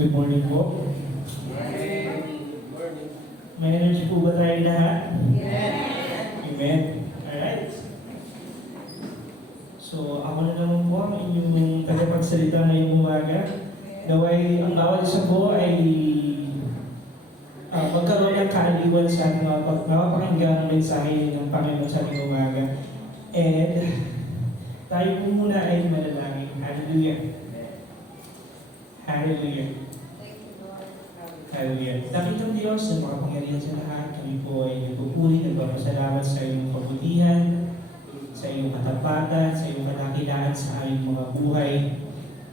Good morning po. May energy po ba tayo lahat? Amen. Alright. So, ako na naman po ang inyong tagapagsalita ngayong umaga. Naway, ang bawat isa po ay magkaroon ng kaaliwan sa ating mapapakinggan ang mensahe ng Panginoon sa ating umaga. And tayo po muna ay manalangin. Hallelujah. Hallelujah. Hallelujah. Dakitang Diyos na makapangyarihan sa lahat, kami po ay nagpupuri, nagpapasalamat sa iyong kabutihan, sa iyong katapatan, sa iyong kadakilaan sa aming mga buhay.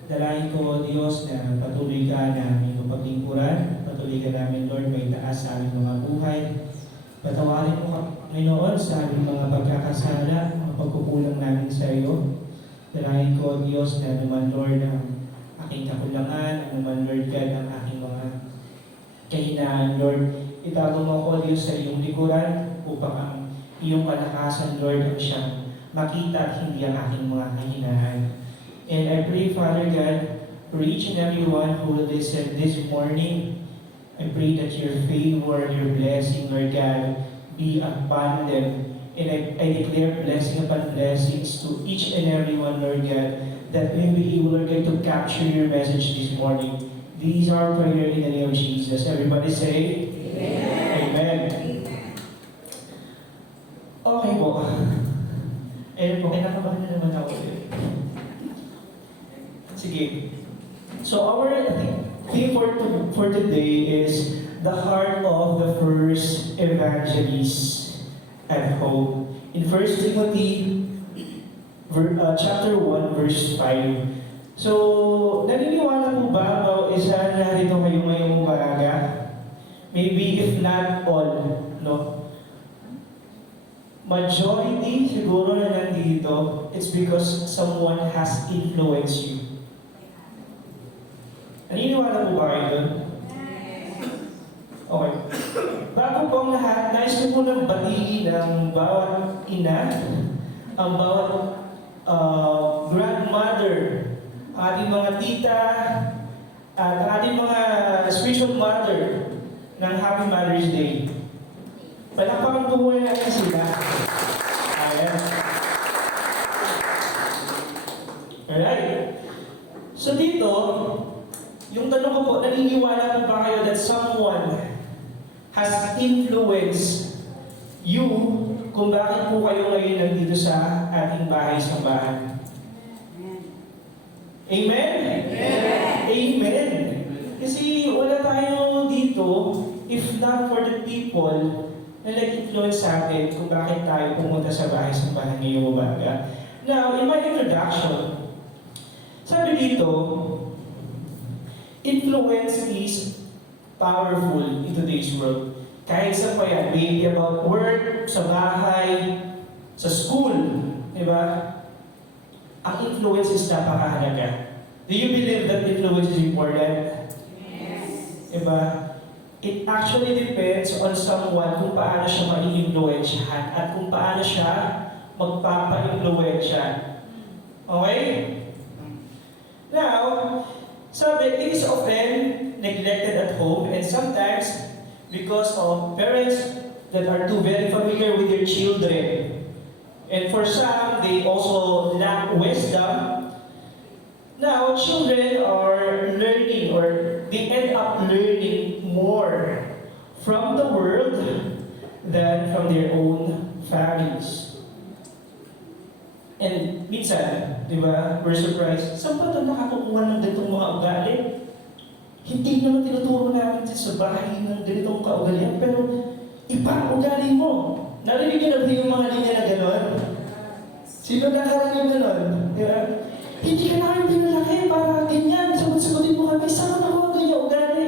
Dalahin ko, Diyos, na patuloy ka na aming mapaglingkuran, patuloy ka namin, Lord, may taas sa aming mga buhay. Patawarin mo kami noon sa aming mga pagkakasala, mga pagkukulang namin sa iyo. Dalahin ko, Diyos, na naman, Lord, ang aking kakulangan, ang naman, Lord God, ang aking mga kahinaan, Lord. Itago mo ko, Diyos, sa iyong likuran upang ang iyong kalakasan, Lord, ang siyang makita at hindi ang aking mga kahinaan. And I pray, Father God, for each and every one who will listen this morning, I pray that your favor, your blessing, Lord God, be upon them. And I declare blessing upon blessings to each and every one, Lord God, that we may be able, Lord God, to capture your message this morning. These are prayer in the name of Jesus. Everybody say, Amen. Okay po. Ayun po, kinakabahan na naman ako. Sige. So our theme for today is the heart of the first evangelist at home. In 1 Timothy chapter 1, verse 5. So, naniniwala po ba about isa na rito kayo ngayong umaga? Maybe if not all, no? Majority siguro na nandito, it's because someone has influenced you. Naniniwala po ba kayo doon? Okay. Bago po ang lahat, nais ko po nang batiin ang bawat ina, ang bawat grandmother, ating mga tita, at ating mga spiritual mother ng Happy Mother's Day. Palakpakan po muna natin sila. Ayan. Alright. So dito, yung tanong ko po, naniniwala po ba kayo that someone has influenced you kung bakit po kayo ngayon nandito sa ating bahay-sambahan? Amen? Amen? Amen. Kasi wala tayo dito if not for the people na nag-influence sa atin kung bakit tayo pumunta sa bahay-sambahan ngayong umaga. Now, in my introduction, sabi dito, influence is powerful in today's world. Kahit sa pa yan, maybe about work, sa bahay, sa school, di ba? Ang influence is napakahalaga. Do you believe that influence is important? Yes. Di ba? It actually depends on someone kung paano siya ma-influensyahan at kung paano siya magpapa-influensya. Okay? Now, sabi, it is often neglected at home and sometimes because of parents that are too very familiar with their children. And for some, they also lack wisdom. Now, children are learning or they end up learning more from the world than from their own families. And minsan, di ba, we're surprised, saan ba ito nakatukuha ng ganitong mga ugali? Hindi naman tinuturo namin sa bahay ng ganitong kaugalian, pero iba ang ugali mo. Narinig niyo na ba yung mga linya na gano'n? Sino nakarating gano'n? Diba? Hindi ka na kayo pinalaki para ganyan. Sagot-sagutin mo kami, saan ka nakuha ganyan ugali?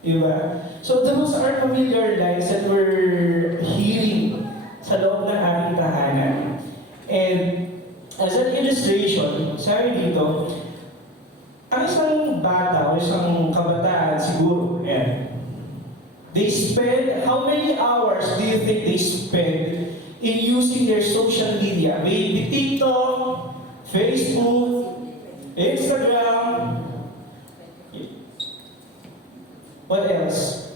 Diba? So those are familiar lines that we're hearing sa loob ng aming tahanan. And as an illustration, sabi dito, ang isang bata o isang kabataan siguro, they spend, how many hours do you think they spend in using their social media? Maybe TikTok, Facebook, Instagram, What else?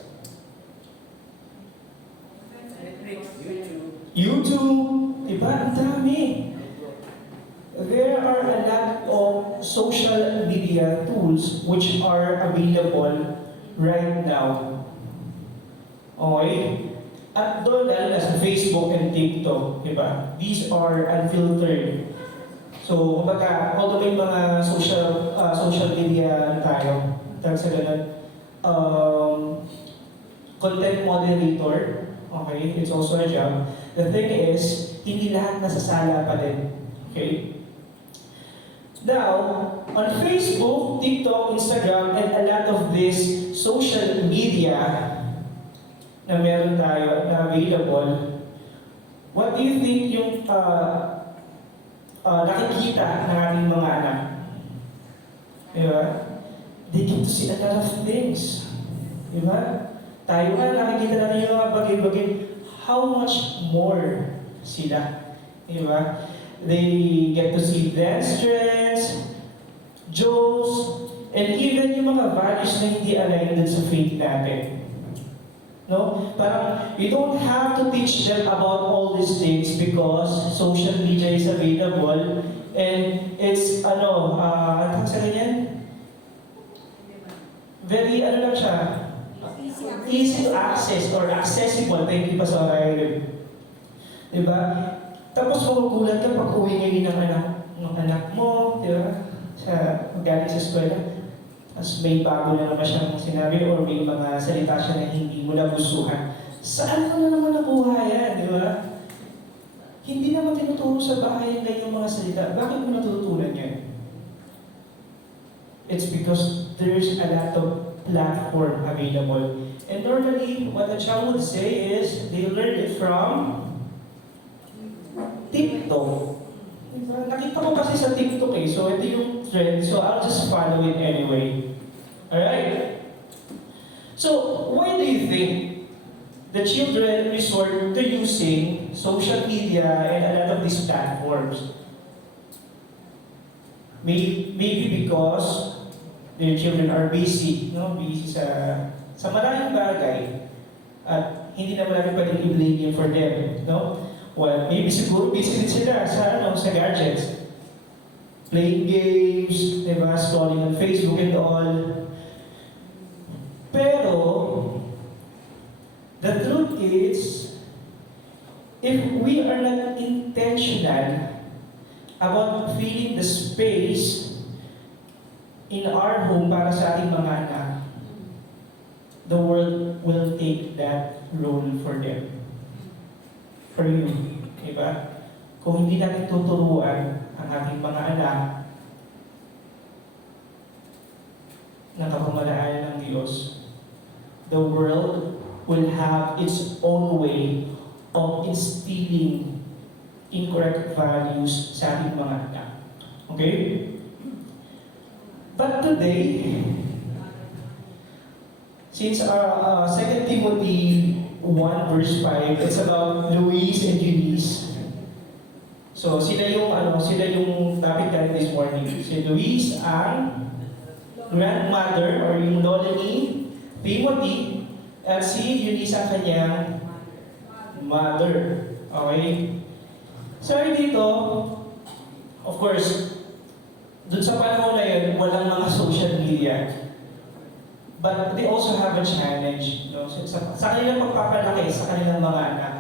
YouTube. Diba? Ang dami. There are a lot of social media tools which are available right now. Okay? At doon, lalo na sa Facebook and TikTok, di ba? These are unfiltered. So, kumbaga, although may mga social media tayo, tawag sa ganun, content moderator, okay, it's also a job. The thing is, hindi lahat nasasala pa din. Okay? Now, on Facebook, TikTok, Instagram, and a lot of this social media na meron tayo na available, what do you think yung nakikita ng ating mga anak? Diba? They get to see a lot of things. Diba? Tayo nga, nakikita natin yung mga bagay-bagay. How much more sila? Diba? They get to see dance trends, jokes, and even yung mga values na hindi aligned dun sa faith natin. No? Parang, you don't have to teach them about all these things because social media is available and it's, anong sa ganyan? Very, lang siya? Easy to access or accessible. Thank you, Pastor Ryan. Diba? Tapos magugulat ka pag uwi ngayon ng anak mo, di ba? Galing sa eskwela. Tapos may bago na naman siyang sinabi or may mga salita siya na hindi mo nagustuhan. Saan mo na naman nakuha yan, di ba? Hindi naman tinuturo sa bahay ang ganyang mga salita. Bakit mo natutunan yan? It's because there's a lot of platform available. And normally, what a child would say is, they learn it from TikTok. Diba? Nakita ko kasi sa TikTok so ito yung trend, so I'll just follow it anyway. Alright? So, why do you think the children resort to using social media and a lot of these platforms? Maybe because their children are busy, busy sa maraming bagay at hindi naman natin pwedeng i-blame you for them, Well, maybe siguro busy din sila sa gadgets. Playing games, diba? Scrolling on Facebook and all. Pero, the truth is, if we are not intentional about filling the space in our home para sa ating mga anak, the world will take that role for them. For you, diba? Kung hindi natin tuturuan ang ating mga anak na kapamalaan ng Diyos, the world will have its own way of instilling incorrect values sa ating mga anak. Okay? But today, since our 2 Timothy 1 verse 5, it's about Luis and Eunice. So sila yung topic natin this morning. Si Luis ang grandmother or yung lola ni Timothy at si Eunice ang kanyang mother. Okay? Sorry dito, of course, dun sa panahon na yun, walang mga social media. But they also have a challenge, sa kanilang pagpapalaki, sa kanilang mga anak.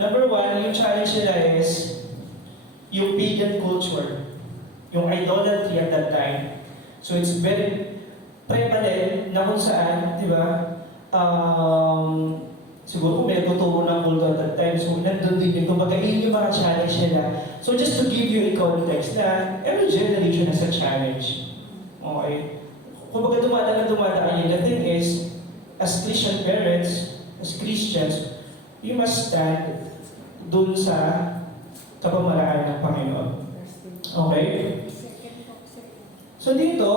Number one, yung challenge nila is yung pagan culture, yung idolatry at that time. So it's very prevalent na kung saan, di ba, siguro kung may nagtuturo ng kulto at that time, so nandun din yun. Kumbaga, yun yung mga challenge nila. So just to give you a context na every generation has a challenge. Okay? Kumbaga dumadaan yun. The thing is, as Christian parents, as Christians, you must stand dun sa kapamalaan ng Panginoon. Okay? So dito,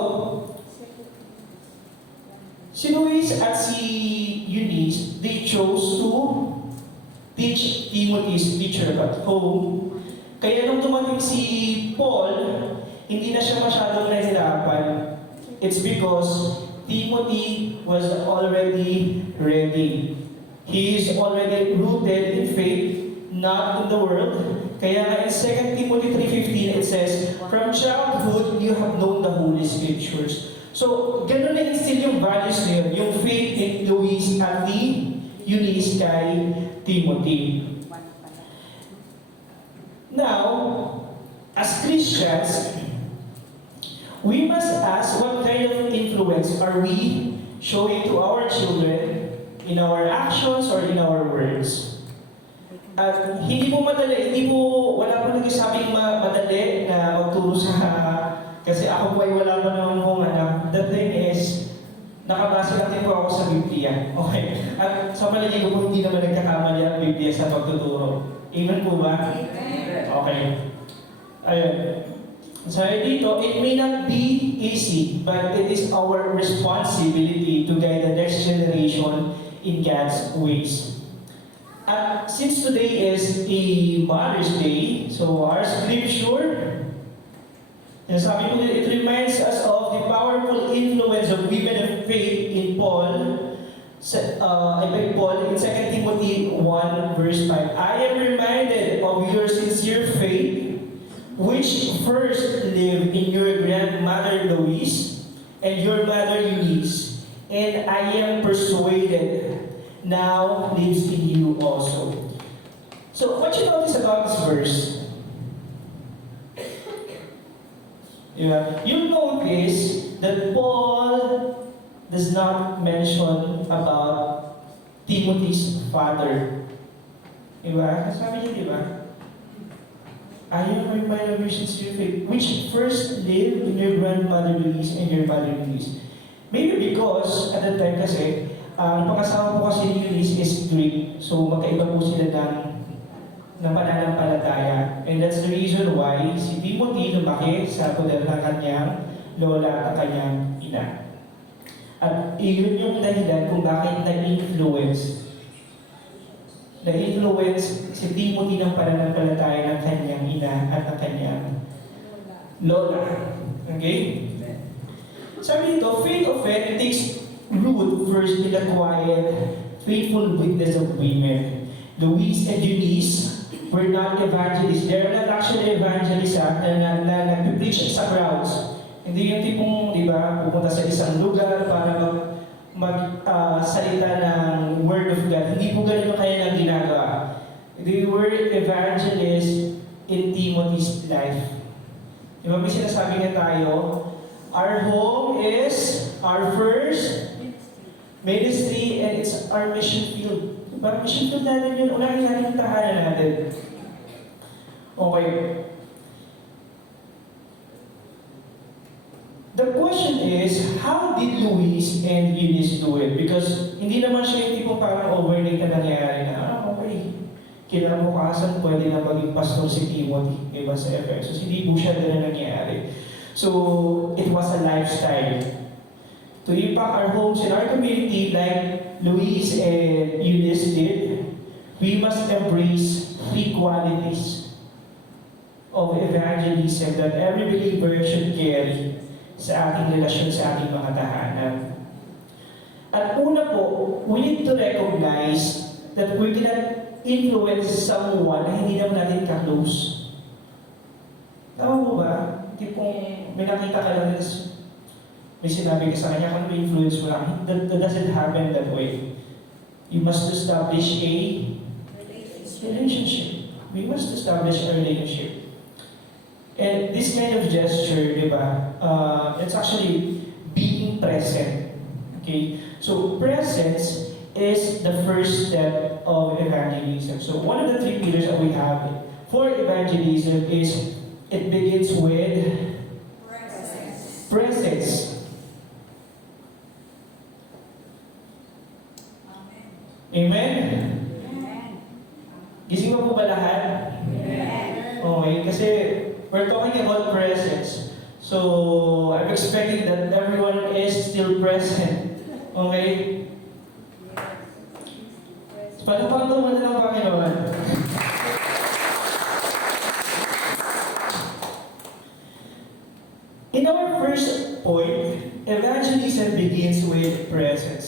si Luis at si Eunice, they chose to teach Timothy's teacher at home. Kaya nung dumating si Paul, hindi na siya masyadong nahirapan. It's because Timothy was already ready. He is already rooted in faith, not in the world. Kaya in 2 Timothy 3:15 it says, "From childhood you have known the Holy Scriptures." So, ganun na instill yung values na yun, yung faith in Luis at Eunice kay Timothy. Now, as Christians, we must ask what kind of influence are we showing to our children in our actions or in our words. At hindi po madali, wala po nagsasabing madali na magturo sa, kasi ako po ay wala pa naman pong anak. The thing is, nakabase lang din po ako sa Biblia. Okay? At sa palagay ko po, hindi naman nagkakamali ang Biblia sa pagtuturo. Amen po ba? Amen. Okay. Ayun. Sabi dito, it may not be easy, but it is our responsibility to guide the next generation in God's ways. At since today is a Mother's Day, so our scripture, sabi ko, it reminds us of the powerful influence of women of faith in Paul in 2 Timothy 1 verse 5. I am reminded of your sincere faith, which first lived in your grandmother Louise and your mother Eunice, and I am persuaded now lives in you also. So, what you notice about this verse? You notice that Paul does not mention about Timothy's father. Diba? Sabi niya, diba? I am reminded of your sincere faith, which first lived in your grandmother Louise and your mother Eunice. Maybe because, at that time kasi, ang pangasawa po kasi ni Eunice is Greek, so magkaiba po sila ng pananampalataya. And that's the reason why si Timothy lumaki sa poder ng kanyang lola at kanyang ina. At iyon yung dahilan kung bakit na-influence si Timothy ng pananampalataya ng kanyang ina at ng kanyang lola. Okay? Sabi dito, faith of faith takes root first in the quiet, faithful witness of women. Louise and Eunice were not evangelists. They are not actually evangelists na nag-preach sa crowds. Hindi yung tipong, di ba, pupunta sa isang lugar para magsalita ng Word of God. Hindi po ganun yung kaya nang ginagawa. They were evangelists in Timothy's life. Di ba, may sinasabi nga tayo, our home is our first ministry and it's our mission field. Diba? Mission field natin yun. Unahin natin yung tahanan natin. Okay. The question is, how did Louise and Eunice do it? Because hindi naman siya yung tipong parang overnight na nangyayari na, okay, kinabukasan pwede na maging pastor si Timothy, diba, sa Ephesus. Hindi po siya na nangyayari. So, it was a lifestyle. To impact our homes and our community like Louise and Eunice did, we must embrace three qualities of evangelism that every believer should carry sa ating relasyon sa ating mga tahanan. At una po, we need to recognize that we cannot influence someone na hindi naman natin ka-close. Tama po ba? Tipong may nakita ka lang, may sinabi ka sa kanya, kung may influence mo lang, that doesn't happen that way. You must establish a relationship. We must establish a relationship. And this kind of gesture, di ba, it's actually being present. Okay? So, presence is the first step of evangelism. So, one of the three pillars that we have for evangelism is it begins with presence. Amen? Gising mo po ba lahat? Okay, kasi we're talking about presence. So, I'm expecting that everyone is still present. Okay? Palapang naman ng Panginoon. In our first point, evangelism begins with presence.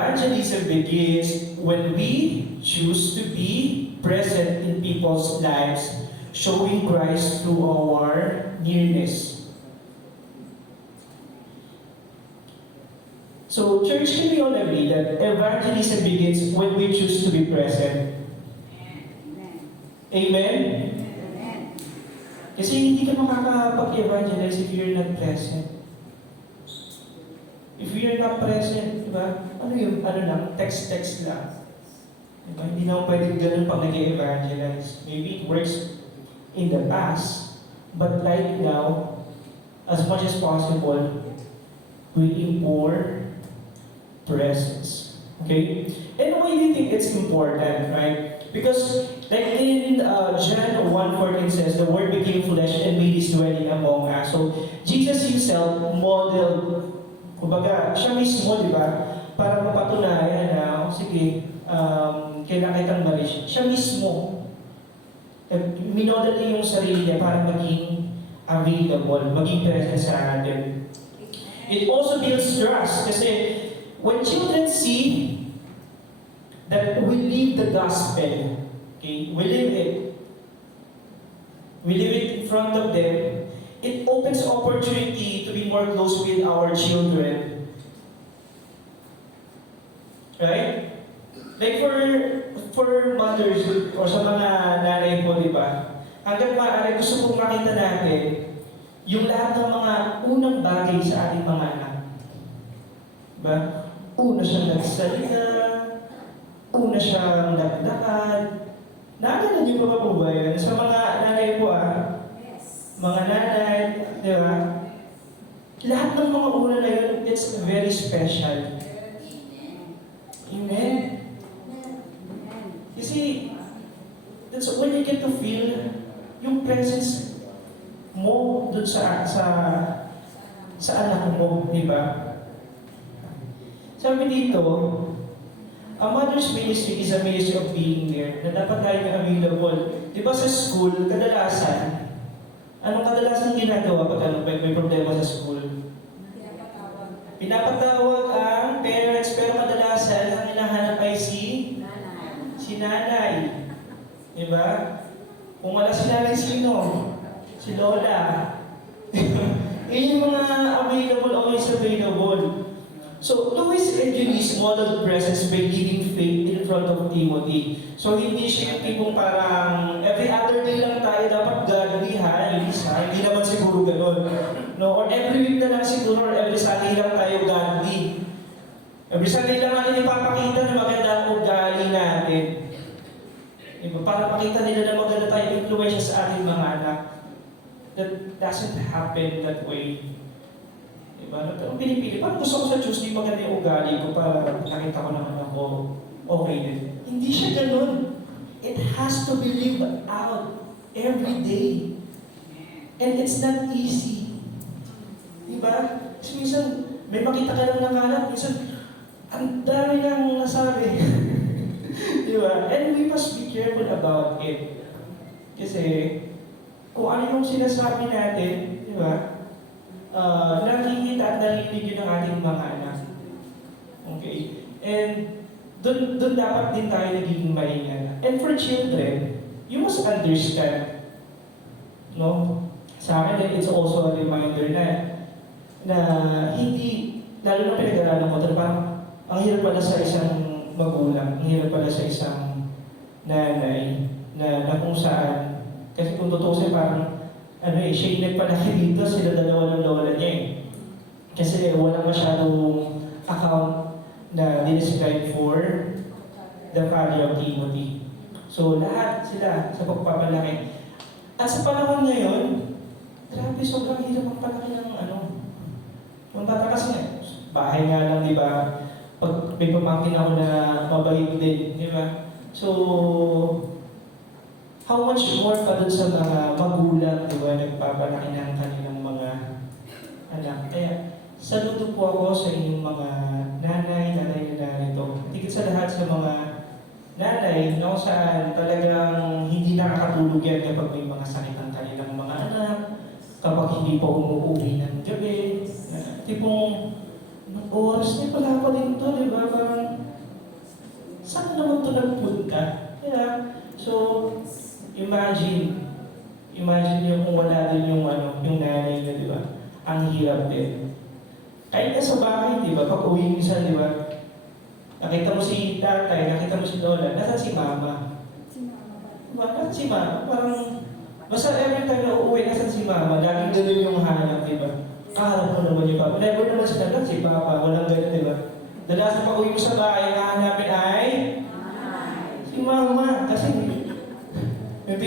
evangelism begins when we choose to be present in people's lives, showing Christ through our nearness. So, church, can we all agree that evangelism begins when we choose to be present? Amen? Kasi hindi ka makakapag-evangelize if you're not present. If you're not present, di ba? Ano yung, lang, text lang. Diba? Hindi naman pwedeng ganun pag nag-evangelize. Maybe it works in the past, but right now, as much as possible, we implore presence. Okay? And why do you think it's important, right? Because, like in John 1:14 says, the Word became flesh and made His dwelling among us. So, Jesus Himself modeled, kumbaga, siya mismo, di ba? Para mapatunayan na, sige, kailangan kitang malis. Siya mismo, minodel niya yung sarili niya para maging available, maging present sa atin. It also builds trust kasi when children see that we live the gospel, okay, we live it in front of them, it opens opportunity to be more close with our children. Right? Like for mothers or sa mga nanay po, di ba? Hanggang maaari gusto kong makita natin yung lahat ng mga unang bagay sa ating mga anak. Diba? Una siyang nagsalita, una siyang naglakad. Naalala niyo pa po ba yun? Sa mga nanay po mga nanay, di ba? Lahat ng mga una na yun, it's very special. Amen? Kasi, that's when you get to feel yung presence mo dun sa anak mo, di ba? Sabi dito, a mother's ministry is a ministry of being there, na dapat tayo available. Di ba sa school, kadalasan, anong kadalasan ginagawa pag may problema sa school? Pinapatawag ang parents, pero kadalasan ang hinahanap ay si nanay. Di ba? Kung wala si nanay, sino? Si lola. Yun yung mga available, always available. So, Louis and Eunice modeled presence by giving faith in front of Timothy. So, hindi siya yung tipong parang every other day lang tayo dapat godly, Eunice, Hindi naman siguro ganun. No? Or every week na lang siguro, or every Sunday lang tayo godly. Every Sunday lang natin ipapakita na maganda ang ugali natin. Diba? Para pakita nila na maganda tayo influensya sa ating mga anak. That doesn't happen that way. Diba? Pero pinipili, parang gusto ko sa Tuesday maganda yung ugali ko para nakita ko naman ako okay din. Hindi siya ganun. It has to be lived out every day. And it's not easy. Diba? Kasi minsan, may makita ka lang nakalat, minsan, ang dami nang nasabi. Diba? And we must be careful about it. Kasi, kung ano yung sinasabi natin, diba? Nakikita at narinig yun ng ating mga anak. Okay? And doon dapat din tayo nagiging maingat. And for children, you must understand, no? Sa akin, it's also a reminder na hindi, lalo na pinag-aralan ko, parang ang hirap pala sa isang magulang, ang hirap pala sa isang nanay, na kung saan, kasi kung tutusin parang, siya yung nagpalaki dito, sila dalawa ng lola niya eh. Kasi walang masyadong account na dinescribe for the family of Timothy. So lahat sila sa pagpapalaki. At sa panahon ngayon, grabe, sobrang hirap ang palaki ng ng bata kasi bahay nga lang, di ba? Pag may pamangkin ako na mabait din, di ba? So, how much more pa dun sa mga magulang, di ba, nagpapalaki ng kanilang mga anak. Kaya, saludo po ako sa inyong mga nanay na narito. Higit sa lahat sa mga nanay, no, saan talagang hindi nakakatulog yan kapag may mga sakit ang kanilang mga anak, kapag hindi pa umuuwi ng gabi, tipong Anong oras na wala pa din to, di ba? Parang, saan naman to nagpunta? Kaya, so, imagine yung kung wala din yung, yung nanay niya, di ba? Ang hirap din. Kahit na sa bahay, di ba? Pag uwi minsan, di ba? Nakita mo si tatay, nakita mo si lola, nasaan si mama? Diba? Nasaan si mama? Parang, basta every time na uuwi, nasaan si mama? Laging ganun yung hanap, di ba? Harap mo naman yung papa. Never naman sila lang si papa, walang ganun, di ba? Dadalas pag uwi mo sa bahay, nahanapin ay si mama. Kasi, yung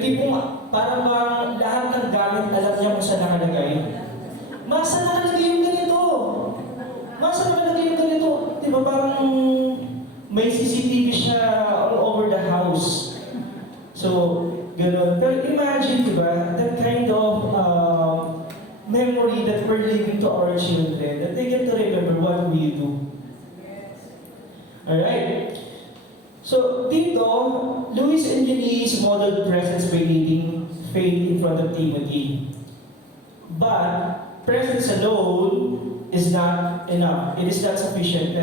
tipong, parang lahat ng gamit alam niya kung saan nakalagay. Masa nakalagay yung ganito? Masa nakalagay yung ganito? Di ba parang may CCTV siya all over the house. So, gano'n. Pero imagine, di ba, that kind of memory that we're leaving to our children, that they get to remember what we do. Alright? So, dito, Luis and Eunice modeled presence by leading faith in front of Timothy. But, presence alone is not enough. It is not sufficient.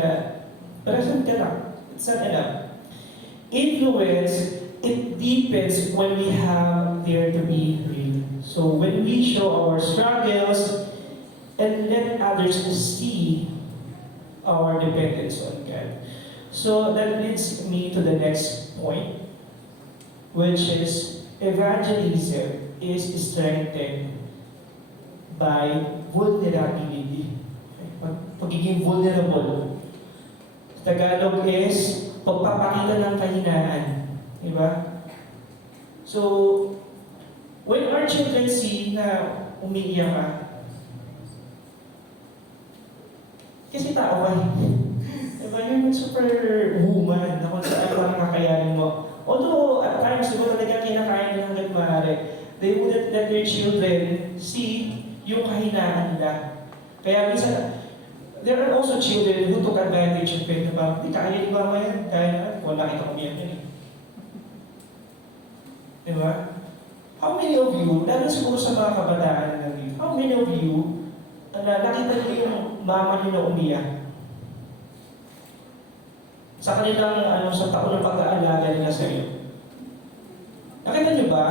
Present ka lang. It's not enough. Influence, it deepens when we have there to be real. So when we show our struggles and let others see our dependence on God. So that leads me to the next point, which is evangelism is strengthened by vulnerability. Pagiging vulnerable. Tagalog is pagpapakita ng kahinaan. Diba? So, when our children see na umiiyak ka, kasi tao ka. Diba? You're super woman na kung saan parang kakayanin mo. Although, at times, diba talaga kinakain nila hanggang maaari, they wouldn't let their children see yung kahinaan nila. Kaya minsan, there are also children who took advantage of it na parang, di kaya ni mama yan, kaya na, kung nakita ko yan yan eh. Diba? How many of you, lalo siguro sa mga kabataan na nandito, how many of you, nakita niyo yung mama niyo na umiyak? Sa kanilang, sa taon ng pag-aalaga nila sa iyo. Nakita niyo ba?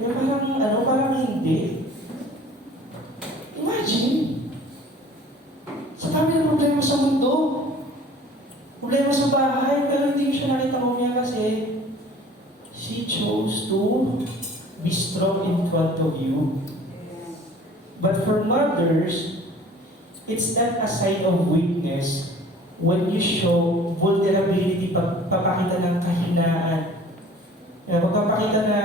Yung parang hindi. Imagine, sa dami ng problema sa mundo, problema sa bahay, pero hindi siya nakita mo niya kasi she chose to be strong in front of you. But for mothers, it's not a sign of weakness when you show vulnerability, pagpapakita ng kahinaan. Pagpapakita na,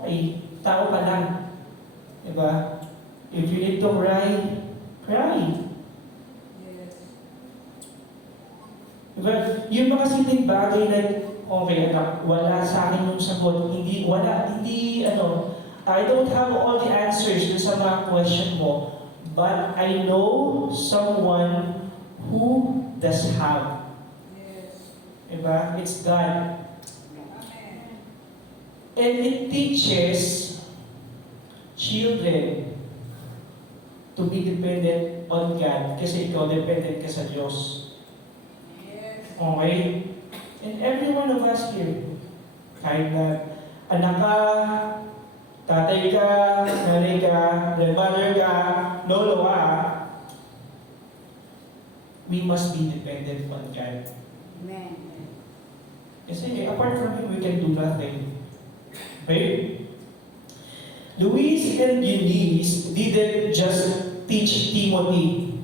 okay, tao ka lang. Diba? If you need to cry, cry. Yes. Diba? Yung mga simpleng bagay like, okay, anak, wala sa akin yung sagot. I don't have all the answers sa mga question mo, but I know someone who does have. Yes. Diba? It's God. And it teaches children to be dependent on God kasi ikaw dependent ka sa Diyos. Yes. Okay? And every one of us here, kahit na anak ka, tatay ka, nanay ka, grandmother ka, lolo ka, we must be dependent on God. Amen. Kasi apart from Him, we can do nothing. Okay? Luis and Eunice didn't just teach Timothy.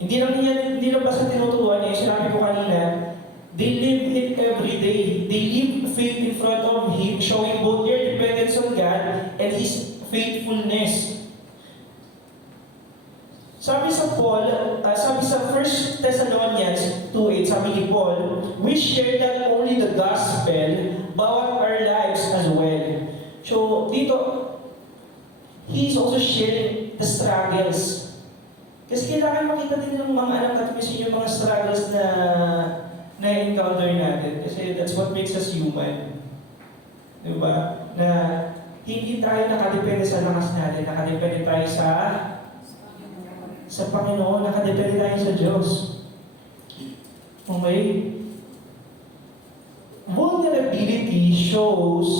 Hindi lang basta tinuturuan niya, sinabi ko kanina, they live it every day. They live faith in front of Him, showing both their dependence on God and His faithfulness. Sabi sa 1 Thessalonians 2:8, sabi ni Paul, we share not only the gospel, but our lives as well. So, dito, he's also sharing the struggles. Kasi kailangan makita din ng mga anak natin kasi yung mga struggles na na-encounter natin. Kasi that's what makes us human. Diba? Na Hindi tayo nakadepende sa lakas natin, nakadepende tayo sa Panginoon, nakadepende tayo sa Diyos. Okay? Vulnerability shows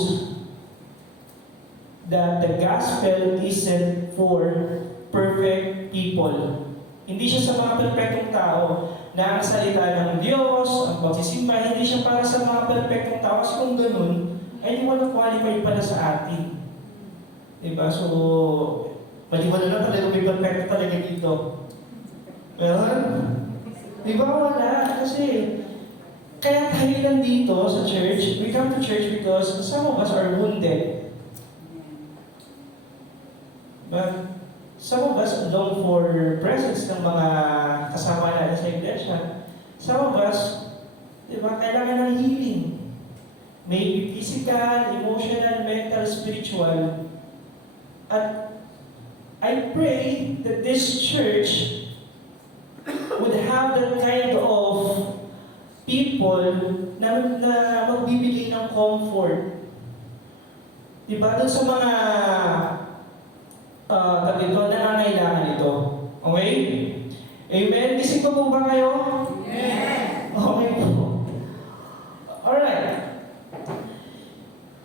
that the gospel isn't for perfect people. Hindi siya sa mga perfectong tao na ang salita ng Diyos, ang pagsisimba, hindi siya para sa mga perfectong tao. Kasi kung ganun, ay di wala qualify pala sa atin. Diba? So, maliwala na talaga may perfecto talaga dito. Meron? Diba wala? Kasi, kaya tayo nandito sa church, we come to church because some of us are wounded. But some of us long for presence ng mga kasama natin sa iglesia. Some of us, di ba, kailangan ng healing. Maybe physical, emotional, mental, spiritual. At I pray that this church would have that kind of people na magbibigay ng comfort. Di ba? Doon sa mga nangangailangan ito. Okay? Amen? Gising pa po ba kayo? Yes. Okay po. Alright.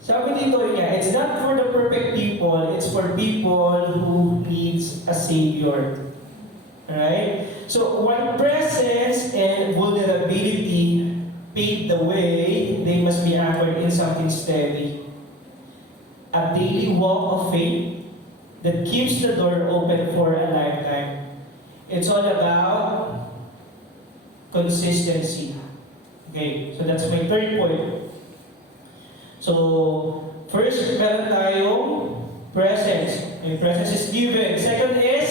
Sabi dito niya, it's not for the perfect people, it's for people who needs a Savior. Alright? So, while presence and vulnerability pave the way, they must be anchored in something steady. A daily walk of faith that keeps the door open for a lifetime. It's all about consistency. Okay, so that's my third point. So, first, meron tayong presence. Yung presence is given. Second is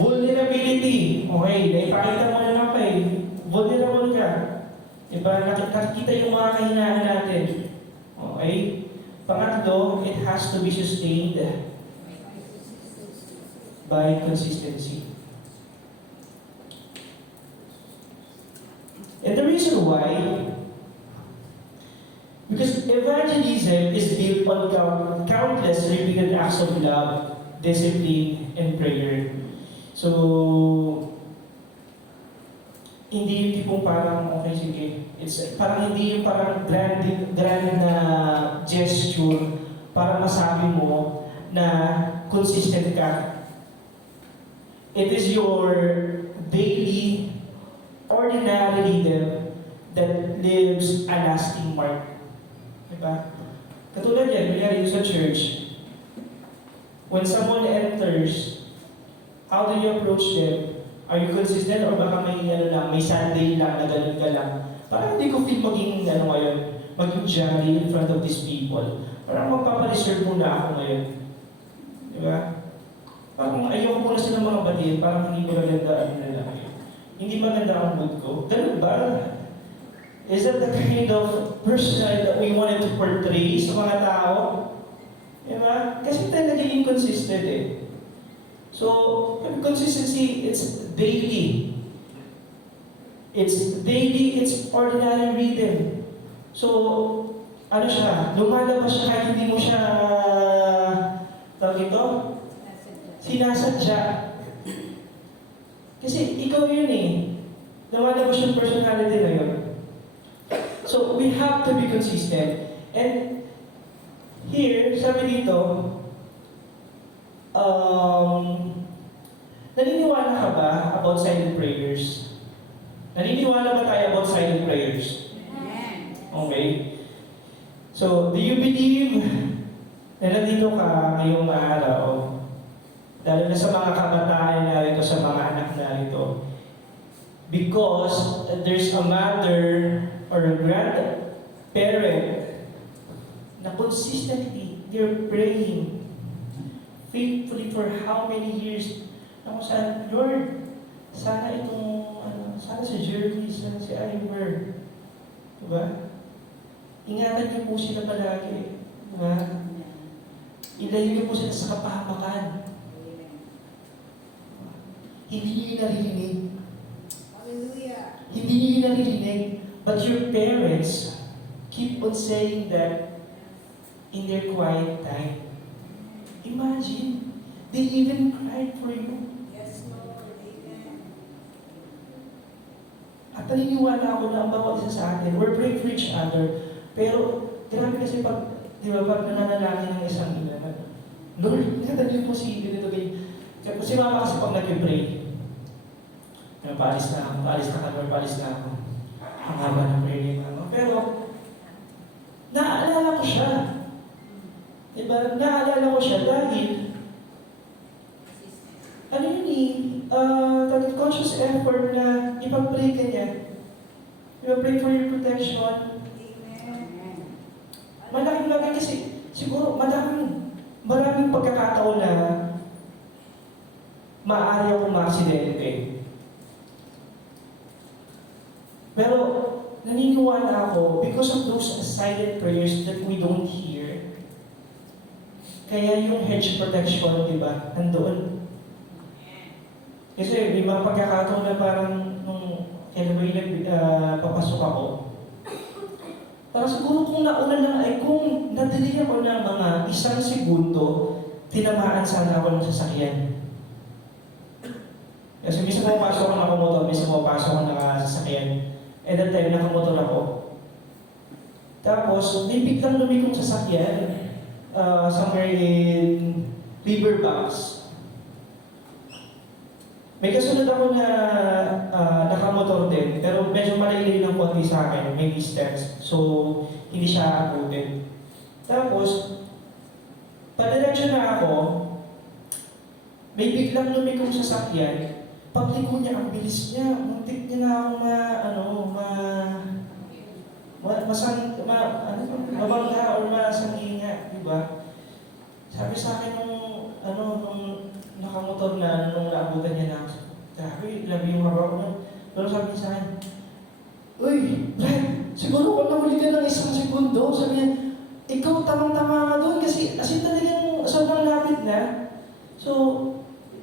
vulnerability. Okay, naipakita mo na lang pa eh. Vulnerable ka. Diba? Nakikita yung mga kahinaan natin. Okay? Pangatlo, it has to be sustained by consistency. And the reason why, because evangelism is built on countless repeated acts of love, discipline, and prayer. So, hindi yung tipong parang, okay, sige. It's parang hindi yung parang grand na gesture para masabi mo na consistent ka. It is your daily, ordinary rhythm that leaves a lasting mark. Diba? Katulad yan, nangyari sa church. When someone enters, how do you approach them? Are you consistent or baka may Sunday lang na ganun ka lang? Parang hindi ko feel maging maging jolly in front of these people. Parang magpapareserve muna ako ngayon. Di ba? Parang ayoko muna silang mga batiin, parang hindi ko maganda hindi maganda ang mood ko. Ganun ba? Is that the kind of person that we wanted to portray sa mga tao? Di ba? Kasi tayo naging inconsistent eh. So, consistency, it's daily. It's daily, it's ordinary rhythm. So, ano siya, lumalabas siya kahit hindi mo siya, tawag ito? Sinasadya. Kasi ikaw yun eh. Lumalabas yung personality na yun. So, we have to be consistent. And here, sabi dito, naniniwala ka ba about silent prayers? Naniniwala ba tayo about silent prayers? Okay. So, do you believe na nandito ka ngayong araw, lalo na sa mga kabataan narito, sa mga anak narito, because there's a mother or a grandparent na consistently they're praying faithfully for how many years na kung saan, Lord, sana itong, sana si Jeremy, sana si Iver, diba? Ingatan niyo po sila palagi, diba? Ilayo niyo po sila sa kapahamakan. Hindi niyo naririnig. Hallelujah. Hindi niyo naririnig, but your parents keep on saying that in their quiet time. Imagine, they even cried for you. Yes, Lord. Amen. At naniniwala ako na ang bawat isa sa atin, we're praying for each other. Pero, grabe kasi pag, di ba, pag nananalangin ng isang ina, Lord, nakatagin po si ganito kayo. Kasi mama kasi pag nag-pray, paalis na ako, Lord, paalis na ako. Ang haba ng prayer ni mama. Pero, naaalala ko siya. Diba? Naaalala ko siya dahil, ano yun conscious effort na ipag-pray ka niya. Ipag-pray for your protection. Amen. Malaking bagay kasi, siguro, maraming pagkakataon na maaari akong ma-aksidente. Pero, naniniwala ako, because of those silent prayers that we don't hear, kaya yung hedge protection, di ba, nandoon. Kasi may mga pagkakataon na parang nung kailan ba yung papasok ako, parang siguro kung nauna lang ay kung nadali ako ng mga 1 segundo, tinamaan sana ako ng sasakyan. Kasi minsan pumapasok ako nakamotor, minsan pumapasok ako nakasasakyan. At that time, nakamotor ako. Tapos, may biglang lumikong sasakyan somewhere in Riverbanks. May kasunod ako na nakamotor din, pero medyo malayo ng konti sa akin, may distance. So, hindi siya abutin. Tapos, padiretso na ako, may biglang lumikong sasakyan. Pagliko niya, ang bilis niya. Muntik niya na akong mabangga or masanginga, di ba? Sabi sa akin nung nakamotor na, nung naabutan niya na ako, grabe, labi yung haba ko na. Pero sabi niya sa akin, uy, Brad, siguro kung nahuli ka ng 1 segundo, sabi niya, ikaw tamang-tama ka doon kasi talagang sobrang lapit na. So,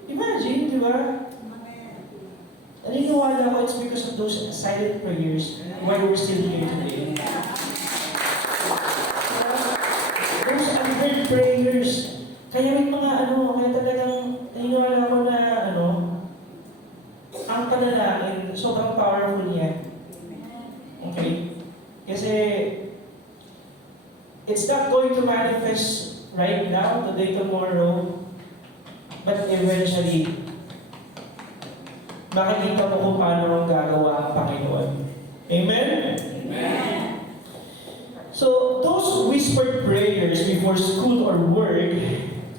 imagine, di ba? Naniniwala ko it's because of those silent prayers why we're still here today. Those unheard prayers. Kaya may mga kaya talagang naniniwala ko na ang panalangin, sobrang powerful niya. Okay? Kasi it's not going to manifest right now, today, tomorrow, but eventually, makikita mo kung paano ang gagawa ang Panginoon. Amen? Amen. So, those whispered prayers before school or work,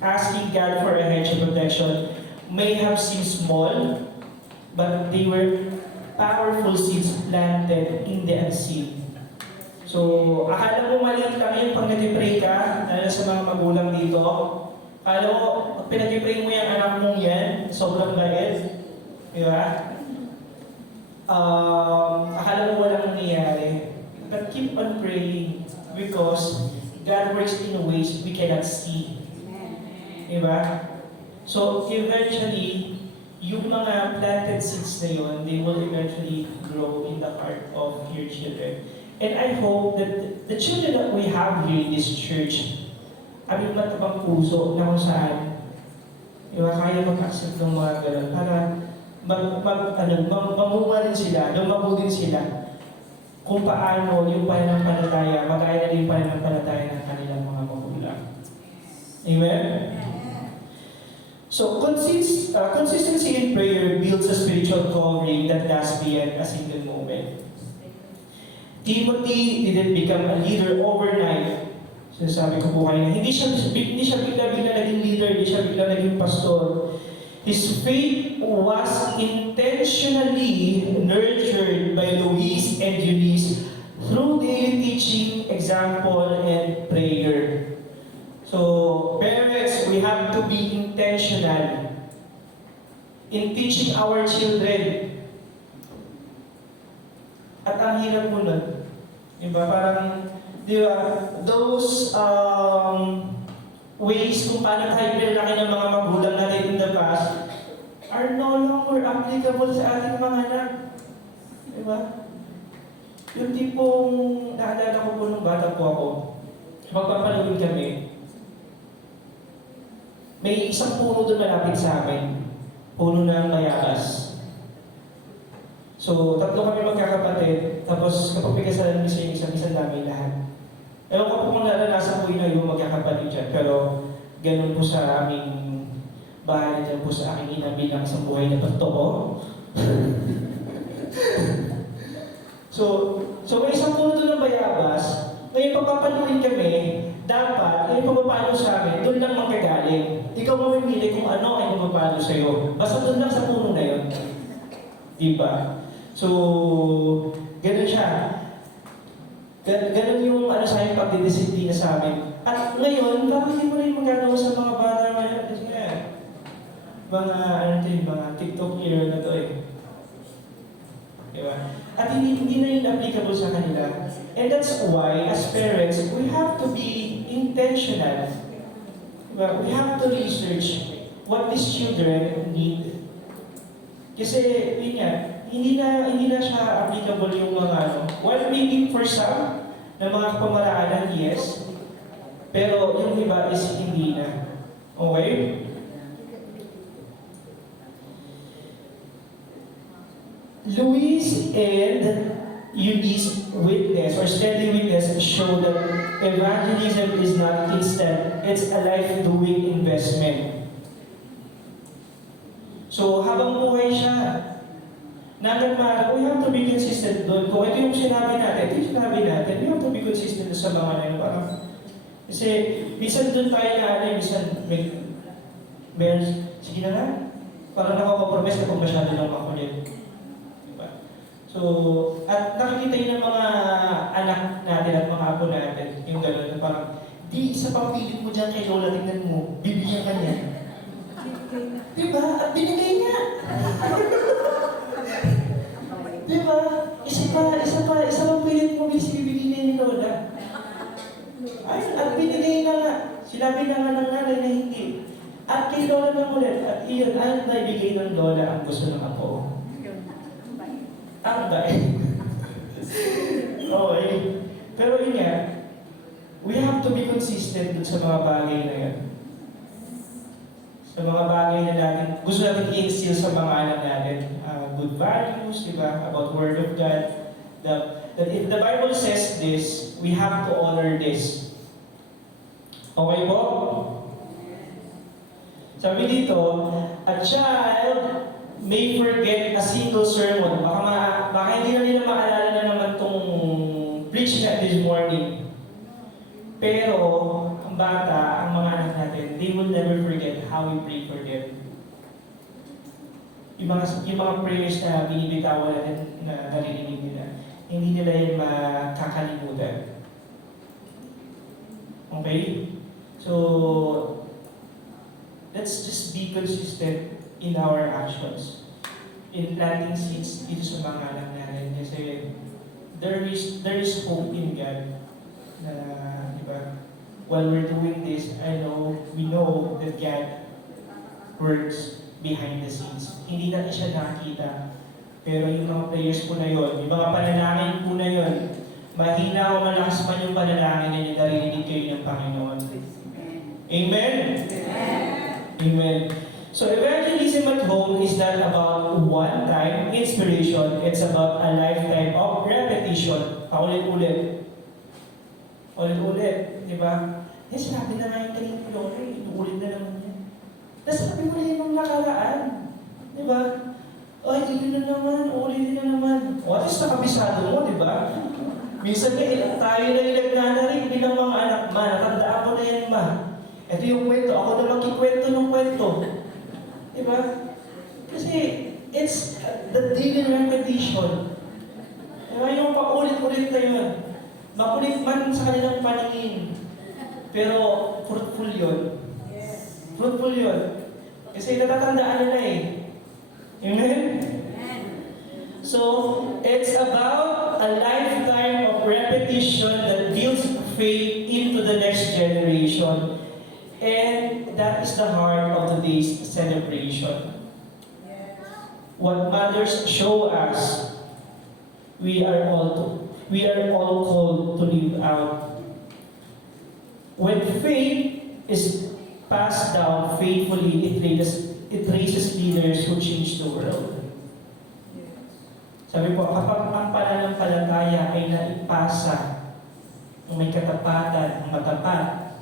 asking God for a hedge of protection, may have seemed small, but they were powerful seeds planted in the unseen. So, akala mo maliit lang yun pag nag-pray ka, lalo sa mga magulang dito. Akala mo, pag pinag-pray mo yung anak mong yan, sobrang maliit. Diba? Akala mo walang nangyayari. But keep on praying because God works in ways we cannot see. Diba? So, eventually, yung mga planted seeds na yun, they will eventually grow in the heart of your children. And I hope that the children that we have here in this church, matabang puso na kung saan, diba, kaya mag-accept ng mga ganun para mamunga rin sila, lumago din sila kung paano yung pananampalataya, magaya na yung pananampalataya ng kanilang mga magulang. Amen? So, consistency in prayer builds a spiritual covering that lasts beyond a single moment. Timothy didn't become a leader overnight. Sinasabi ko po kayo, hindi siya bigla-bigla naging leader, hindi siya bigla naging pastor. His faith was intentionally nurtured by Luis and Eunice through daily teaching, example, and prayer. So, parents, we have to be intentional in teaching our children. At ang hirap mo nun, diba? Parang, diba, those ways kung paano tayo pinalaki ng mga magulang natin in the past are no longer applicable sa ating mga anak. Diba? Yung tipong naalala ko po nung bata po ako, magpapaluin kami. May isang puno doon malapit sa amin. Puno ng bayabas. So, tatlo kami magkakapatid, tapos kapag may kasalan kami sa isang dami lahat. Ewan ko po kung naranasan po yun yung magkakapatid dyan, pero ganun po sa aming bahay dyan po sa aking ina bilang isang buhay na totoo. so may isang puno doon ng bayabas, ngayon papapaluin kami, dapat, yung pagpapalo sa amin, doon lang magkagaling. Ikaw mamimili kung ano ay magpapalo sa'yo. Basta doon lang sa puno na yun. Diba? So, ganun siya. Ganun yung sa amin pagdidisiplina sa amin. At ngayon, bakit hindi mo rin magagawa sa mga bata ngayon? Kasi nga, mga TikTok era na to eh. Diba? At hindi na yun applicable sa kanila. And that's why, as parents, we have to be intentional. Diba? We have to research what these children need. Kasi, yun nga, hindi na siya applicable yung mga while maybe for some, na mga kapamaraanan, yes. Pero yung iba is hindi na. Okay? Louis and Eunice's witness or steady witness show that evangelism is not instant, it's a life-doing investment. So habang buhay siya, we have to be consistent doon. Kung ito yung sinabi natin, we have to be consistent sa mga na yun. Kasi minsan doon tayo na minsan sige na nga, parang nakakompromise kapag masyado lang makulit. So, at nakikita yun ng mga anak natin at mga apo natin, yung gano'n, na parang, di, isa pang pilit mo dyan kay Lola, tingnan mo, bibigyan ka niya. Diba? At binigay niya. Diba? Isa pang pilit mo, bibigyan niya ni Lola. Ay, at binigay na nga. Sinabi na nga ng nanay na hindi. At kay Lola na ulit, at iyon, ay naibigay ng Lola ang gusto ng apo. Ang dahil. Okay. Pero yun nga, we have to be consistent dun sa mga bagay na yan. Sa mga bagay na natin, gusto natin i-instill sa mga anak natin. Good values, diba? About Word of God. That if the Bible says this, we have to honor this. Okay po? Sabi dito, a child may forget a single sermon. Baka hindi na nila maalala na naman itong preach na this morning. Pero, ang bata, ang mga anak natin, they will never forget how we pray for them. Yung mga prayers na binibitawan natin na narinig nila, hindi nila yan makakalimutan. Okay? So, let's just be consistent in our actions. In planting seeds dito sa mga anak natin. Kasi there is hope in God. Na, di ba? While we're doing this, we know that God works behind the scenes. Hindi natin siya nakita. Pero yung mga prayers po na yun, yung mga panalangin po na yun, mahina o malakas man yung panalangin na yung narinig kayo ng Panginoon. Amen? Amen. So evangelism at home is not about one-time inspiration. It's about a lifetime of repetition. Paulit-ulit. Ulit-ulit. Di ba? Eh, sinabi na nga yung kanina ko doon, inuulit na naman yan. Tapos sabi mo rin nung nakaraan. Di ba? Ay, hindi na naman, ulitin na naman. O, at least nakabisado mo, di ba? Minsan tayo na ilagnanarin bilang mga anak, nakandaan ko na yan, ma. Ito yung kwento, ako na magkikwento ng kwento. Diba? Kasi it's the daily repetition. Diba? Yung paulit-ulit na yun. Makulit man sa kanilang paningin. Pero fruitful yun. Fruitful yun. Kasi natatandaan nila eh. Amen? So, it's about a lifetime of repetition that builds faith into the next generation. And that is the heart of today's celebration. What mothers show us, we are all called to live out. When faith is passed down faithfully, it raises leaders who change the world. Sabi po, kapag ang pananampalataya ay naipasa ng may katapatan, ng matapat,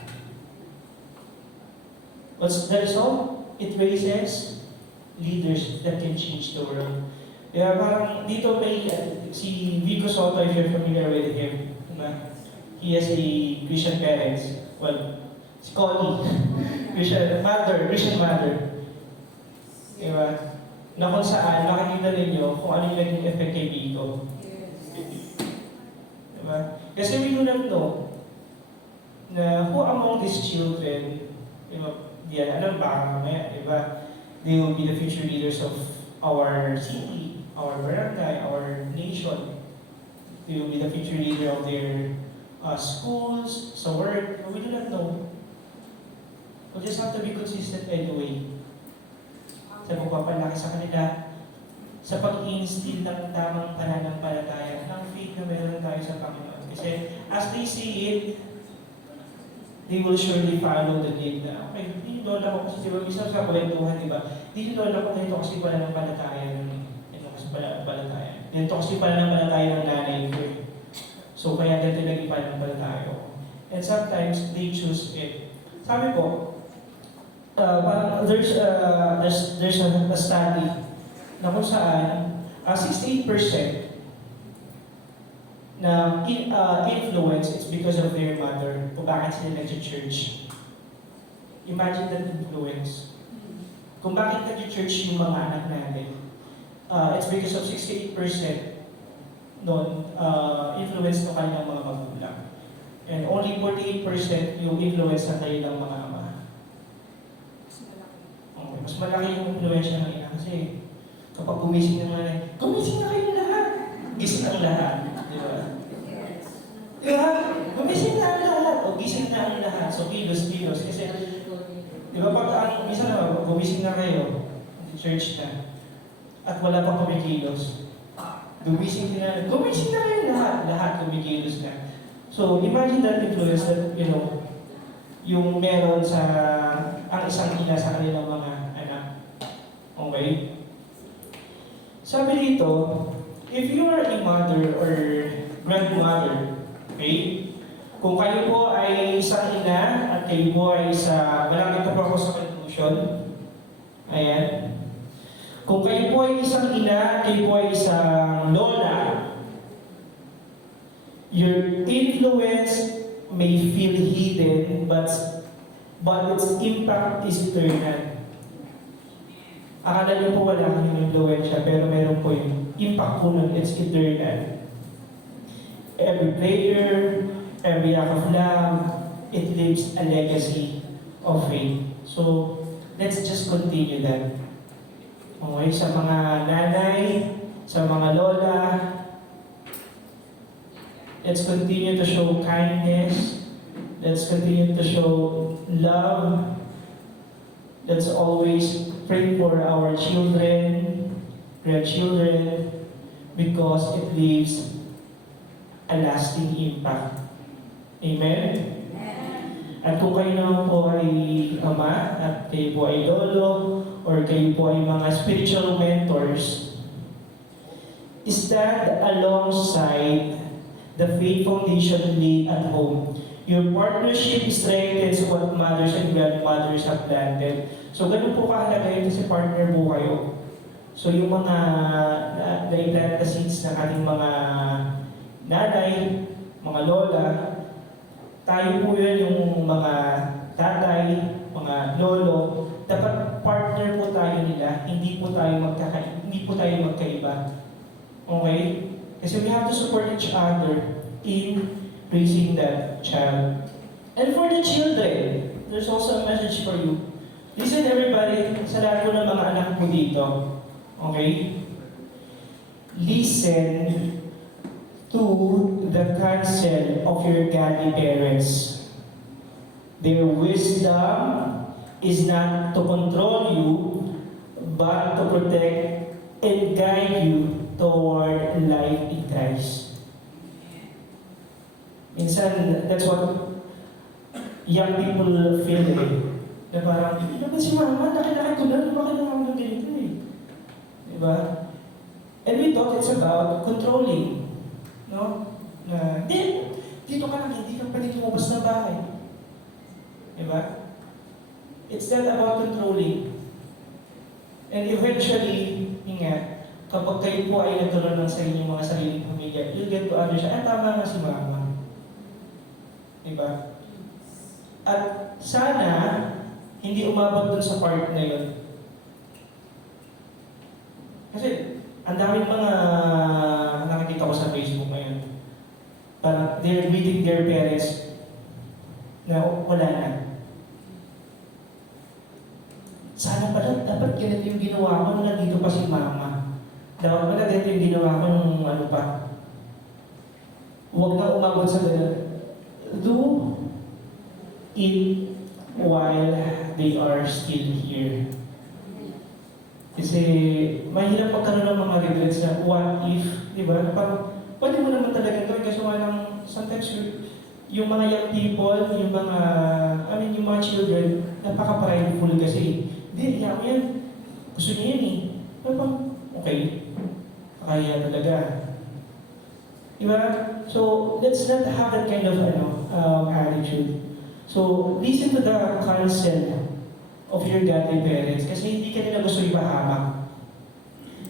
what's the result? It raises leaders that can change the world. Kaya parang dito may si Vico Soto, if you're familiar with him, diba? He has a Christian parents. Well, si Connie, Christian mother. Diba? Na kung saan, makikita ninyo kung ano yung naging effect kay Vico. Diba? Kasi we do not know na who among these children, diba, alam ba, mamaya, diba, they will be the future leaders of our city, our barangay, our nation. They will be the future leader of their schools, sa work. We do not know. We just have to be consistent anyway. Sa pagpapalaki sa kanila, sa pag-instill ng tamang pananampalataya, ng faith na meron tayo sa Panginoon. Kasi as they see it, they will surely follow the lead na, okay, hindi yung lola ko kasi, diba, isa sa kwentuhan, diba? Hindi yung lola ko ganito kasi wala ng palataya ito kasi palataya. Ganito kasi pala ng palataya ng nanay ko eh. So kaya ganito naging palataya ko. And sometimes, they choose it. Sabi ko, parang there's a study na kung saan 68% na influence it's because of their mother kung bakit sila nag-church. Imagine that influence. Kung bakit nag-church yung mga anak natin, it's because of 68% influence ng kanilang mga magulang. And only 48% yung influence ng kanilang mga ama. Okay, mas malaki yung influensya ng ina kasi kapag gumising ng nanay, gumising na kayo lahat! Gising ang lahat. Di ba? Diba? Gumising na ang lahat. O gising na ang lahat. So kilos. Kasi, di ba pag minsan na, gumising na kayo, church na, at wala pang kumikilos. Gumising na kayo lahat kumikilos na. So imagine that influence that, yung meron sa ang isang ina sa kanilang mga anak. Okay? Sabi dito, if you are a mother or grandmother, okay? Kung kayo po ay isang ina at kayo po ay malapit na po ako sa conclusion. Ayan. Kung kayo po ay isang ina, kayo po ay isang lola, your influence may feel hidden, but its impact is eternal. Akala niyo po wala kang influensya, pero meron po yung impact po nun, it's eternal. Every prayer, every act of love, it leaves a legacy of faith. So, let's just continue that. Okay, sa mga nanay, sa mga lola, let's continue to show kindness. Let's continue to show love. Let's always pray for our children, grandchildren, because it leaves a lasting impact. Amen? At kung kayo naman po ay ama, at kayo po ay lolo, or kayo po ay mga spiritual mentors, stand alongside the faith foundation laid at home. Your partnership strengthens what mothers and grandmothers have planted. So ganun po kahalaga yun kasi partner po kayo. So yung mga na-implant na seeds ng ating mga nanay, mga lola, tayo po yun yung mga tatay, mga lolo, dapat partner po tayo nila, hindi po tayo magkaiba. Okay? Kasi we have to support each other in raising that child. And for the children, there's also a message for you. Listen everybody, sa lahat po ng mga anak mo dito. Okay? Listen to the counsel of your godly parents. Their wisdom is not to control you, but to protect and guide you toward life in Christ. Minsan, that's what young people feel na parang, hindi naman si mama, laki-laki ko na, bakit naman ng ganito eh. Diba? And we thought it's about controlling. No? Na, dito ka lang, hindi ka pwede lumabas ng bahay. Diba? It's not about controlling. And eventually, nga, kapag kayo po ay nagkaroon ng sa inyong mga sariling pamilya, you'll get to understand, tama nga si mama. Diba? At sana, hindi umabot dun sa part na yun. Kasi, ang daming mga nakikita ko sa Facebook ngayon. Parang they're meeting their parents na wala na. Sana pala, dapat ganito yung ginawa ko nung nandito pa si mama. Dapat pala ganito yung ginawa ko nung ano pa. Huwag na umabot sa ganun. Do it while they are still here. Kasi mahirap magkaroon ng mga regrets na what if, di ba? Parang pwede mo naman talaga ito kasi walang sometimes yung mga young people, yung mga, yung mga children, napaka-prideful kasi. Hindi, iyak yan. Gusto niya yan eh. Okay, kaya talaga. Diba? So, let's not have that kind of attitude. So, listen to the counsel of your godly parents kasi hindi ka nila gusto ipahamak.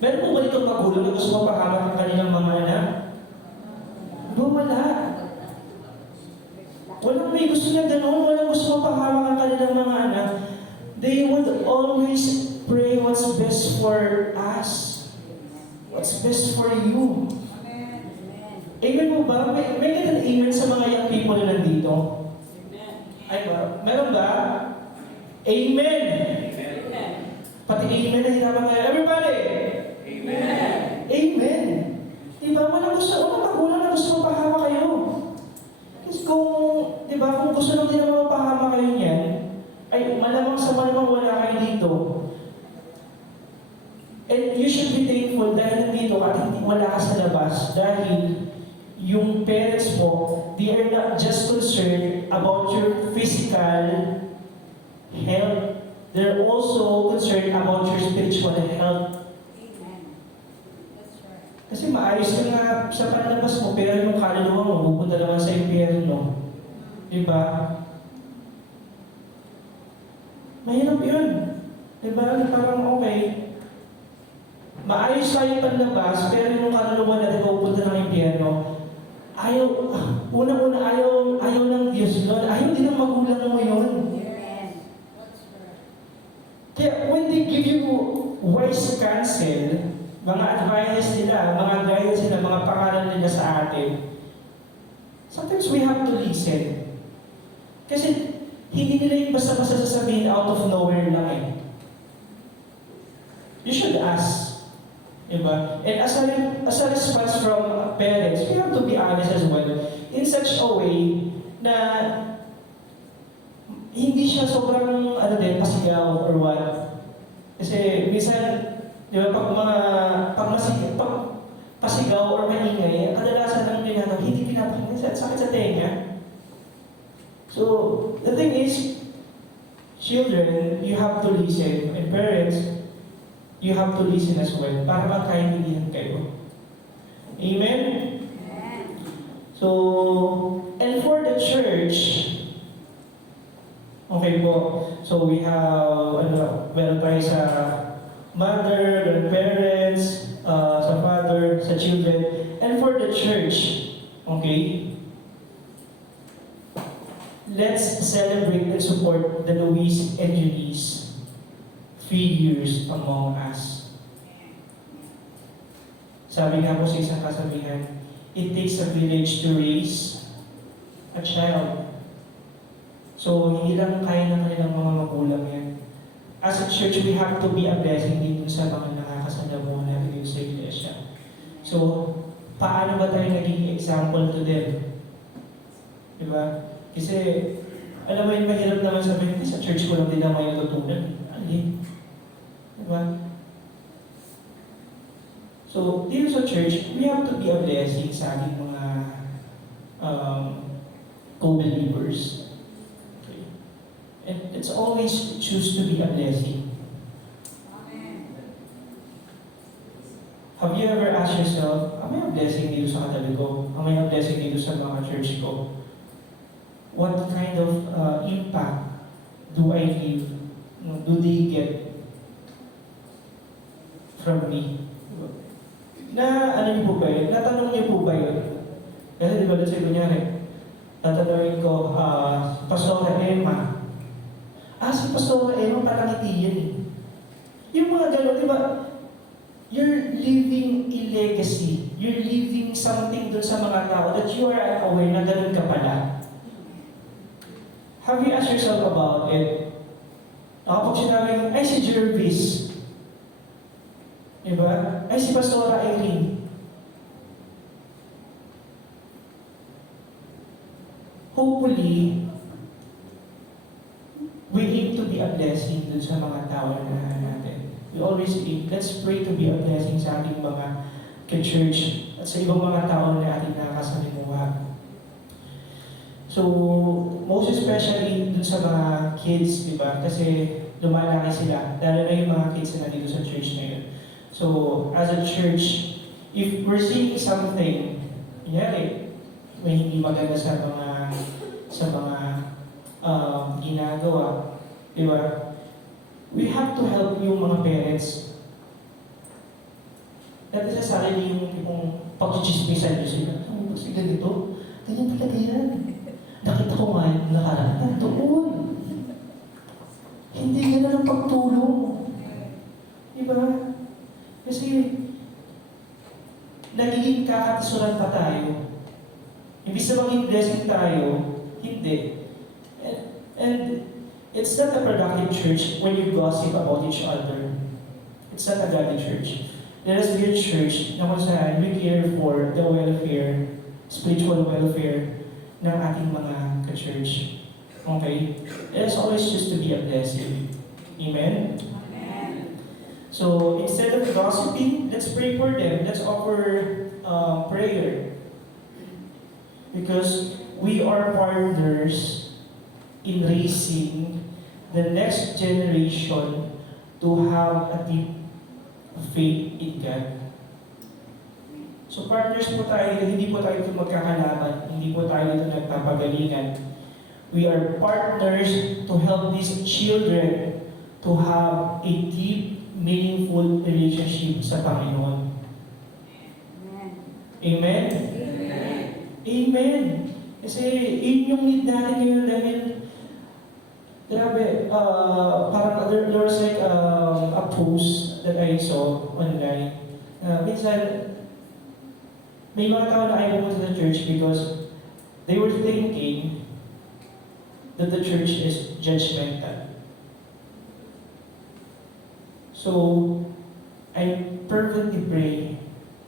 Meron mo ba ditong magulang na gusto mapahamak ang kanilang mga anak? Wala. Walang may gusto na gano'n, walang gusto mapahamak ang kanilang mga anak. They would always pray what's best for us. What's best for you. Amen mo ba? May ganun amen sa mga young people na nandito? Ay ba? Meron ba? Amen! Pati amen na hirapan tayo. Everybody! Amen! Amen! Diba? Walang magulang na gusto mapahama kayo. Kasi kung, diba, kung gusto lang din na mapahama kayo niyan, ay malamang sa malamang wala kayo dito. And you should be thankful dahil nandito ka at hindi wala ka sa labas. Dahil yung parents mo, they are not just concerned about your physical health. They're also concerned about your spiritual health. Amen. That's right. Kasi maayos ka nga sa panlabas mo, pero yung kaluluwa mo, pupunta naman sa impyerno. Diba? Mahirap yun. Diba? Parang okay. Maayos tayo panlabas, pero yung kaluluwa natin pupunta ng impyerno. Ayaw, unang-una ayaw ng Diyos nun. Ayaw din ng magulang mo yun. Kaya when they give you wise counsel, mga advice nila, mga guidance nila, mga pangalan nila sa atin, sometimes we have to listen. Kasi hindi nila yung basta-basta sasabihin out of nowhere lang eh. You should ask. Diba? And as a response from parents, we have to be honest as well. In such a way na hindi siya sobrang pasigaw or what. Kasi minsan, di ba, pag pasigaw or maingay, kadalasan ng ginagawa, hindi pinapakinggan, sakit sa tenga. So, the thing is, children, you have to listen. And parents, you have to listen as well para magkaintindihan kayo. Amen? Amen. So, and for the church, okay po. So we have, meron tayo sa mother, grandparents, sa father, sa children, and for the church, okay? Let's celebrate and support the Luis and Eunice figures among us. Sabi nga po sa isang kasabihan, it takes a village to raise a child. So, hindi lang kaya ng kanilang mga magulang yan. As a church, we have to be a blessing dito sa mga nakakasalamuha natin dito sa iglesia. So, paano ba tayo naging example to them? Diba? Kasi, alam mo yun, mahirap naman sabihin, sa church ko lang din naman yung tutunan. Alin? Diba? So, dito sa church, we have to be a blessing sa ating mga co-believers. always choose to be a blessing. Amen. Have you ever asked yourself, am I a blessing dito sa katabi ko? Am I a blessing dito sa mga church ko? What kind of impact do I give? Do they get from me? Na ano niyo po ba yun? Natanong niyo po ba yun? Kasi di ba let's say kunyari, tatanungin ko, Pastora Emma. Si Pastora Emma parang ngiti yan eh. Yung mga gano'n, di ba? You're leaving a legacy. You're leaving something dun sa mga tao that you are aware na gano'n ka pala. Have you asked yourself about it? Kapag sinabing, ay si Jervis. Diba? Ay si Pastora Irene. Hopefully, we aim to be a blessing dun sa mga tao na natin. We always aim, let's pray to be a blessing sa ating mga ka-church at sa ibang mga tao na ating nakakasalimuha. So, most especially dun sa mga kids, di ba? Kasi lumalaki sila, lalo na yung mga kids na nandito sa church na yun. So, as a church, if we're seeing something, kunyari, may hindi maganda sa mga ginagawa, di ba? We have to help yung mga parents. Dati sa sarili yung pag-chismisan nyo sila. Ano ba sila dito? Ganyan talaga yan. Nakita ko nga yung nakaraan. Doon. Hindi ganun ang pagtulong. Diba? Kasi, nagiging kakatisuran pa tayo. Ibig sa maging blessing tayo, hindi. And it's not a productive church when you gossip about each other. It's not a godly church. Let us be a church na kung saan we care for the welfare, spiritual welfare ng ating mga ka-church. Okay? Let us always choose to be a blessing. Amen? Amen. So, instead of gossiping, let's pray for them. Let's offer prayer. Because we are partners in raising the next generation to have a deep faith in God. So partners po tayo, hindi po tayo ito magkakalaban, hindi po tayo ito nagpapagalingan. We are partners to help these children to have a deep, meaningful relationship sa Panginoon. Amen? Amen. Amen! Kasi yun yung need natin ngayon dahil grabe, parang there was like a post that I saw online. Minsan, may mga tao na ayaw pumunta sa church because they were thinking that the church is judgmental. So, I fervently pray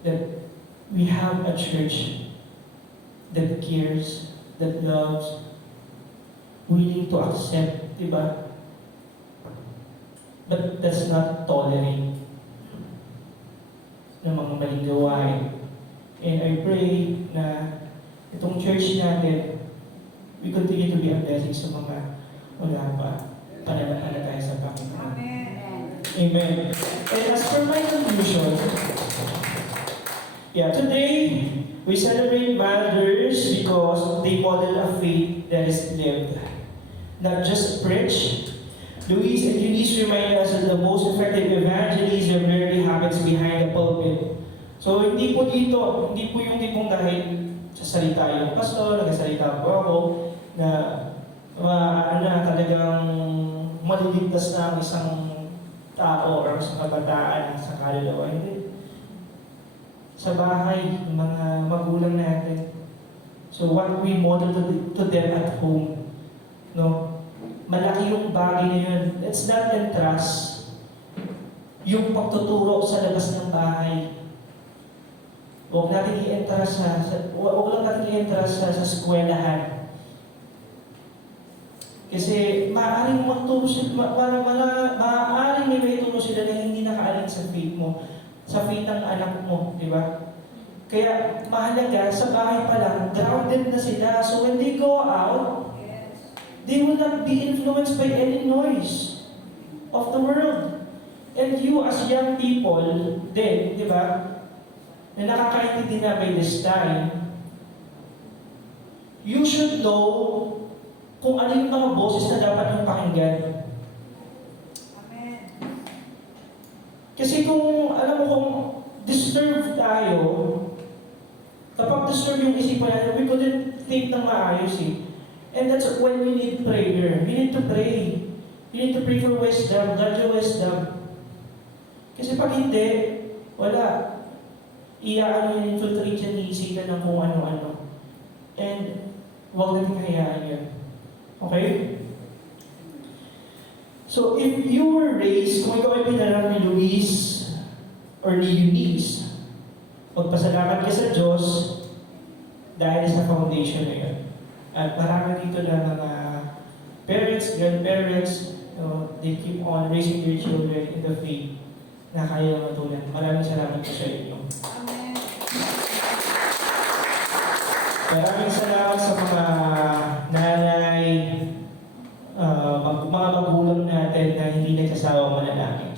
that we have a church that cares, that loves, willing to accept, diba? But does not tolerate ng mga maling gawain. And I pray na itong church natin, we continue to be a blessing sa mga wala pa pananampalataya sa Panginoon. Amen. Amen. And as for my conclusion, today we celebrate mothers because they model a faith that is lived, not just preached. Louise and Eunice remind us that the most effective evangelism rarely happens behind the pulpit. So hindi po yung tipong dahil sa salita yung pastor, nagsalita po ako, na talagang maliligtas na ang isang tao o isang kabataan sa kaluluwa. Hindi. Sa bahay, yung mga magulang natin. So what we model to them at home, no? Malaki yung bagay na yun. Let's not entrust yung pagtuturo sa labas ng bahay. Huwag natin i-entrust huwag lang natin i-entrust sa eskwelahan. Kasi maaaring magturo sila, maaaring may ituro sila na hindi nakaaling sa faith mo, sa faith ng anak mo, di ba? Kaya mahalaga, sa bahay pa lang, grounded na sila. So when they go out, They will not be influenced by any noise of the world. And you as young people, then, di ba, na nakakaintindi na by this time, you should know kung ano yung mga boses na dapat yung pakinggan. Amen. Kasi kung, alam mo, kung disturbed tayo, kapag disturbed yung isipan natin, we couldn't think ng maayos eh. And that's when we need prayer. We need to pray. We need to pray for wisdom, God's wisdom. Kasi pag hindi, wala. Iyaano yung infiltrate yan, iisipan ng kung ano-ano. And huwag natin hayaan yun. Okay? So, if you were raised, kung ikaw ay pinanganak ni Luis or ni Eunice, magpasalamat ka sa Diyos dahil sa foundation na yun. At marami dito na mga parents, grandparents, they keep on raising their children in the faith na kaya matunan. Maraming salamat po sa inyo. Amen. Maraming salamat sa mga nanay, mga magulang natin na hindi nagsasawang manalangin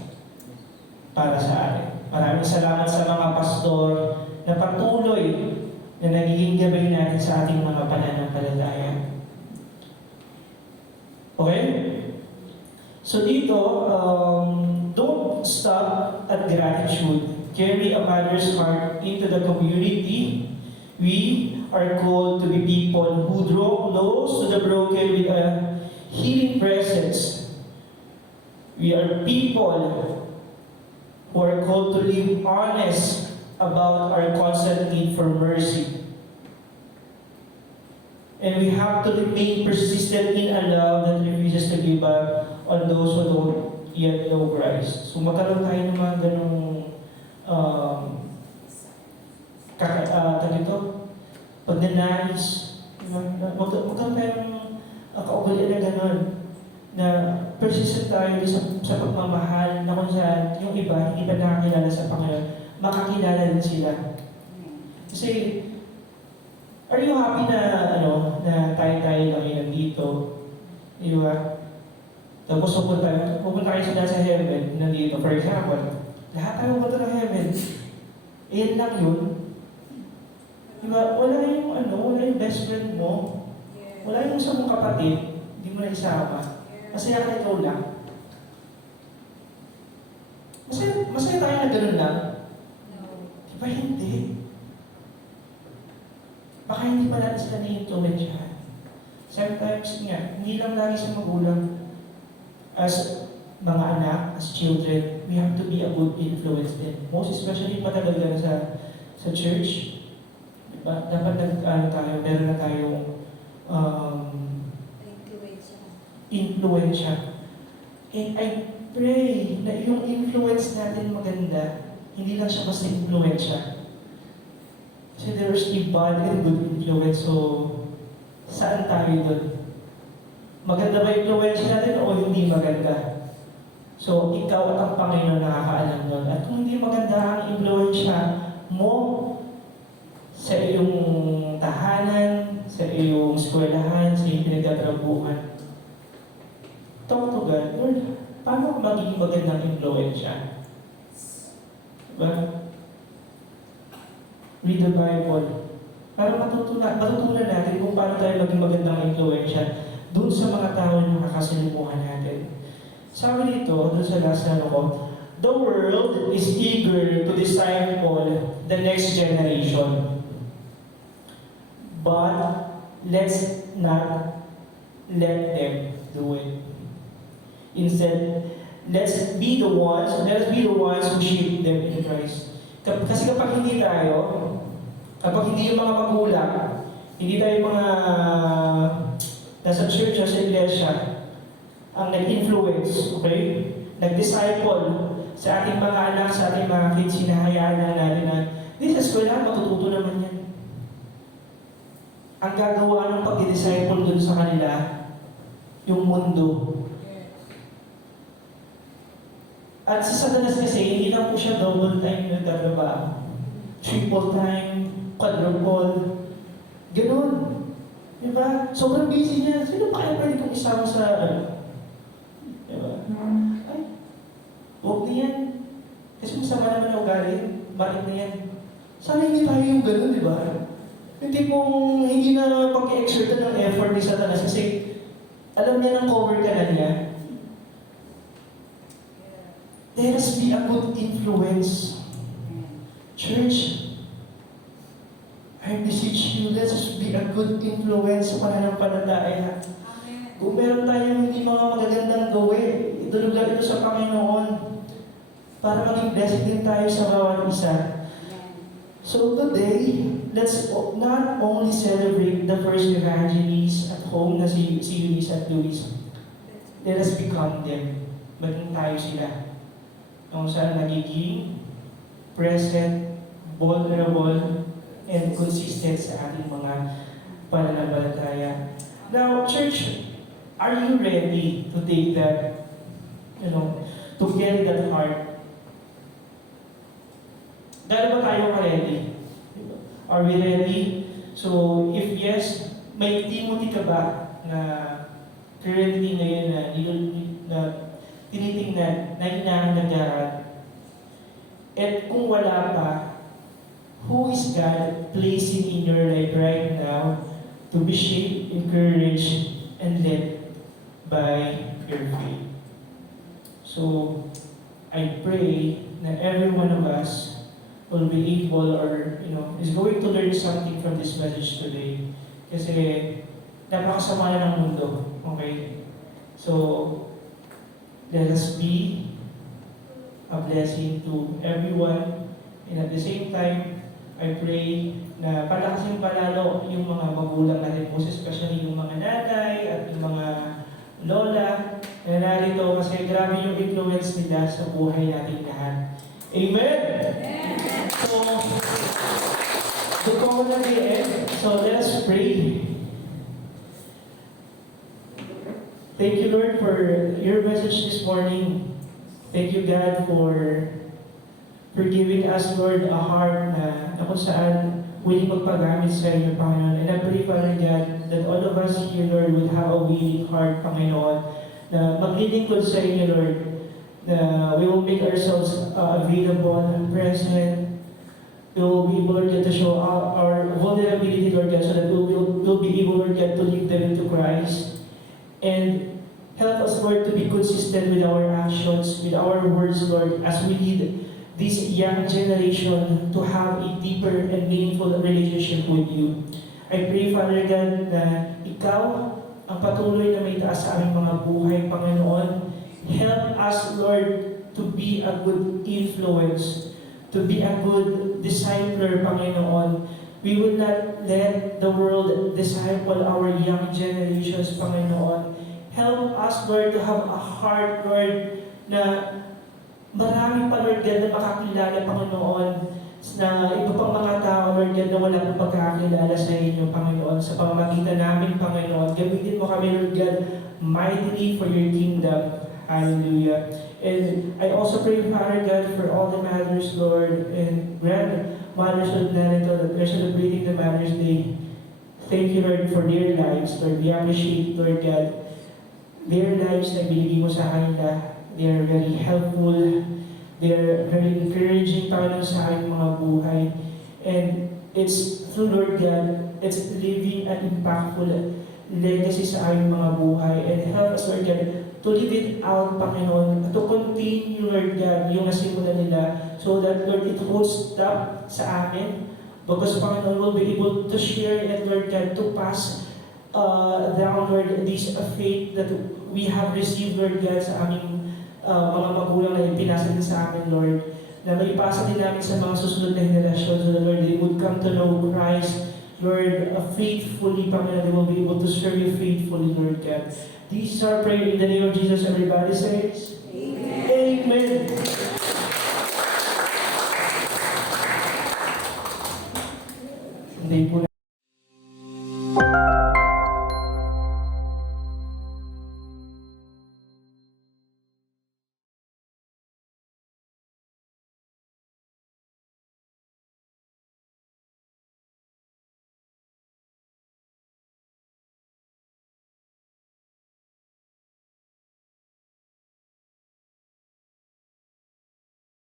para sa atin. Maraming salamat sa mga pastor na patuloy na nagiging gabay natin sa ating mga pananampalataya. Okay? So dito, don't stop at gratitude. Carry a mother's heart into the community. We are called to be people who draw close to the broken with a healing presence. We are people who are called to live honest about our constant need for mercy. And we have to remain persistent in a love that refuses to give up on those who don't yet know Christ. So magkaroon tayo ng mga ganong pagnanais. Magkaroon tayo ng kaugalian na ganon na persistent tayo sa pagmamahal na kung saan yung iba, hindi pa nakakilala sa Panginoon, makakilala din sila. Kasi, are you happy na, na tayo-tayo lang yung nandito? Di ba? Tapos pupunta kayo sila sa heaven, nandito. For example, lahat tayo pupunta ng heaven. Iyan lang yun. Di ba? Wala yung best friend mo. Wala yung isang mong kapatid, hindi mo na isama. Masaya ka ikaw lang. Masaya tayo na gano'n lang. Di ba hindi? Baka hindi pa natin sila na-influensyahan. Sometimes nga, hindi lang lagi sa magulang. As mga anak, as children, we have to be a good influence din. Most especially patagal ka na sa church. Diba? Dapat meron na tayong influensya. And I pray na yung influence natin maganda, hindi lang siya basta influensya. Kasi there's a bad and good influence, so saan tayo doon? Maganda ba influensya natin o hindi maganda? So, ikaw at ang Panginoon nakakaalam nun. At kung hindi maganda ang influensya mo sa iyong tahanan, sa iyong eskwelahan, sa iyong pinagtatrabuhan, talk to God, Lord, paano ako magiging magandang influensya? Diba? Read the Bible. Para matutunan natin kung paano tayo maging magandang influensya doon sa mga tao na nakakasalimuhan natin. Sabi dito, doon sa last na ko, the world is eager to disciple the next generation. But let's not let them do it. Instead, let's be the ones who shape them in Christ. Kasi kapag hindi yung mga magulang, hindi tayo mga nasa church, sa iglesia, ang nag-influence, okay? Nag-disciple sa ating mga anak, sa ating mga kids, hinahayaan na natin na, di sa eskwela, matututo naman yan. Ang gagawa ng pag-disciple dun sa kanila, yung mundo. At sa Satanas kasi, hindi lang po siya double time na nagtatrabaho. Triple time, quadruple, ganun. Diba? Sobrang busy niya. Sino pa kaya pwede kong isama sa Diba? Ay, huwag na yan. Kasi masama naman ang ugali. Balik na yan. Sana hindi tayo yung gano'n, di ba? Hindi pong hindi na pag-exertan ng effort ni Satanas kasi alam niya ng cover ka na niya. Let us be a good influence. Church, I beseech you, let us be a good influence sa pananampalataya. Amen. Kung meron tayong hindi mga magagandang gawin, idulugan ito sa Panginoon para maging blessed din tayo sa bawat isa. So today, let's not only celebrate the first evangelists at home na si Eunice at Luis. Let us become them. Maging tayo sila. Kung saan nagiging present, vulnerable, and consistent sa ating mga pananampalataya. Now, church, are you ready to take that, to carry that heart? Gano'n ba tayo ka-ready? Are we ready? So, if yes, may Timothy ka ba na currently ngayon na tinitingnan, na hinahanagahan? At kung wala pa, who is God placing in your life right now to be shaped, encouraged, and led by your faith? So, I pray that every one of us will be able or, is going to learn something from this message today. Kasi, napakasama na ng mundo. Okay? So, let us be a blessing to everyone. And at the same time, I pray na palakasin palalo yung mga magulang natin, most especially yung mga nanay at yung mga lola na narito kasi grabe yung influence nila sa buhay natin lahat. Amen? So, doon ko na the end. So, let us pray. Thank you, Lord, for your message this morning. Thank you, God, for giving us, Lord, a heart na kung saan willing magpagamit sa inyo, Panginoon. And I pray, Father God, that all of us here, Lord, will have a willing heart, Panginoon, na maglilingkod sa inyo, Lord, na we will make ourselves available and present. We will be able, Lord God, to show our vulnerability, Lord God, so that we'll be able, Lord God, to lead them into Christ. And help us, Lord, to be consistent with our actions, with our words, Lord, as we lead this young generation to have a deeper and meaningful relationship with you. I pray, Father God, na Ikaw ang patuloy na may taas sa aming mga buhay, Panginoon. Help us, Lord, to be a good influence, to be a good discipler, Panginoon. We will not let the world disciple our young generations, Panginoon. Help us, Lord, to have a heart, Lord, na marami pa, Lord God, na makakilala, Panginoon, na iba pang mga tao, Lord God, na wala pong pagkakilala sa inyo, Panginoon, sa pamamagitan namin, Panginoon. Gamitin mo kami, Lord God, mightily for your kingdom. Hallelujah. And I also pray, Father God, for all the mothers, Lord, and grandmothers of Narito that they're celebrating the Mother's Day. Thank you, Lord, for their lives, Lord. We appreciate, Lord God, their lives na binigay mo sa kanila. They are very helpful. They are very encouraging, Panginoon, sa aming mga buhay. And it's through, Lord God, it's leaving an impactful legacy sa aming mga buhay. And help us, Lord God, to live it out, Panginoon, to continue, Lord God, yung nasimulan nila, so that, Lord, it won't stop sa amin. Because, Panginoon, will be able to share it, Lord God, to pass down, Lord, this faith that we have received, Lord God, sa aming mga magulang na ipinasa din sa amin, Lord, na maipasa din namin sa mga susunod na henerasyon, so that, Lord, they would come to know Christ, Lord, faithfully, Panginoon, they will be able to serve you faithfully, Lord God. This is our prayer in the name of Jesus. Everybody says, Amen. Amen. Hindi po